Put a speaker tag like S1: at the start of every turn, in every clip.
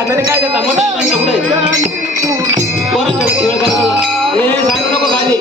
S1: हाताने काय देता? मोठा माणसं पुढे. पोरांच्या वेळ करतो हे सांगू नको खाली.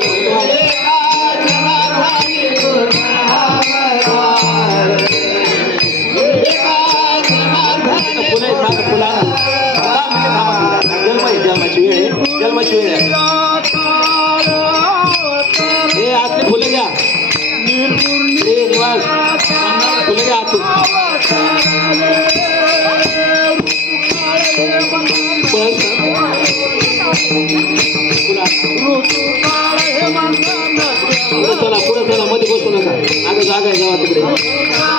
S1: पुढं चला पुढं चला मध्ये बसू नका आता जागा आहे जावा तिकडे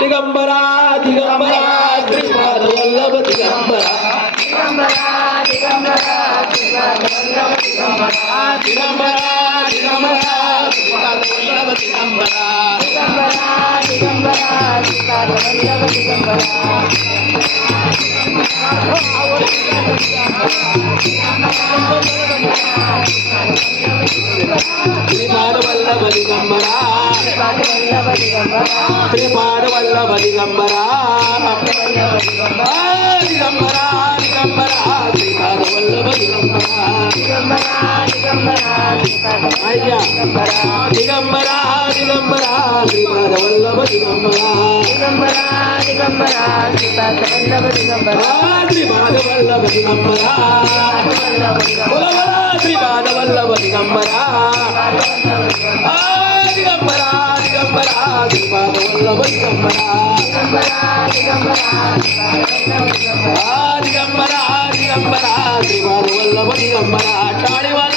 S1: दिगंबरा दिगंबरा श्रीपाद वल्लभ दिगंबरा శ్రీ పాడవల్ల దిగంబరా దిగంబరా దిగంబరా దిగంబరా శ్రీపాద వల్లభ దిగంబరా దిగంబరా దిగంబరా శ్రీపాద వల్లభ దిగంబరా శ్రీపాద వల్లభ దిగంబరా శ్రీపాద వల్లభ దిగంబరా దిగంబరా దిగంబరా శ్రీపాద వల్లభ దిగంబరా దిగంబరా దిగంబరా శ్రీపాద వల్లభ దిగంబరా టాడి వాళ్ళ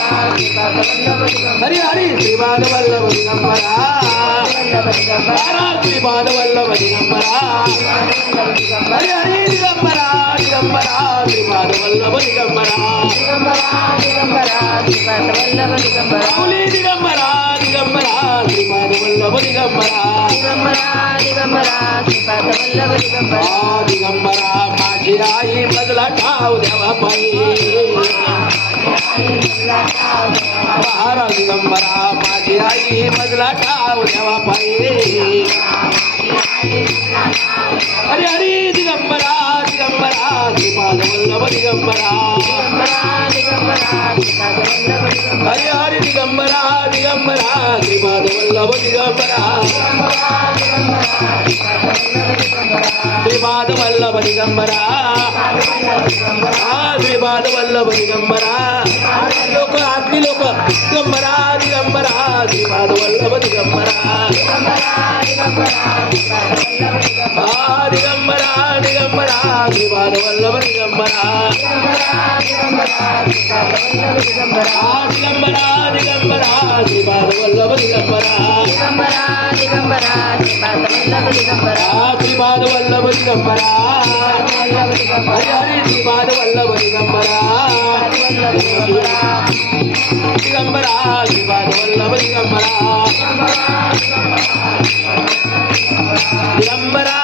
S1: హరి హరి శ్రీ బాధవల్లభ దిగంబరా శ్రీ బాధవల్లభ దిగంబరా హరి హరి దిగంబరా దిగంబరా శ్రీ బాధవల్లభ దిగంబరా. మౌలి దిగంబరా దిగంబరా శ్రీ బాధవల్లభ దిగంబరా. దిగంబరా మాజీ రాయి బదుల కావు దేవపై बारंगंबरा माझी आई मजला ठाव देवा पायी हरी हरी दिगंबरा दिगंबरा कृपाल वल्लभ दिगंबरा हरी हरी दिगंबरा दिगंबरा कृपाल वल्लभ दिगंबरा శ్రీపాద వల్లభ దిగంబరా శ్రీపాద వల్లభ దిగంబరా లోక ఆత్మి లోక దిగంబరా. దిగంబరా శ్రీపాద వల్లభ దిగంబరా దిగంబరా దిగంబరా వల్లభ దిగంబరా ఆ దిగంబరా దిగంబరా శ్రీపాద వల్లభ దిగంబరా ఆ శ్రీపాద వల్లభ దిగంబరా హరి శ్రీపాద వల్లభ దిగంబరా దిగంబరా శ్రీపాద వల్లభ దిగంబరా దిగంబరా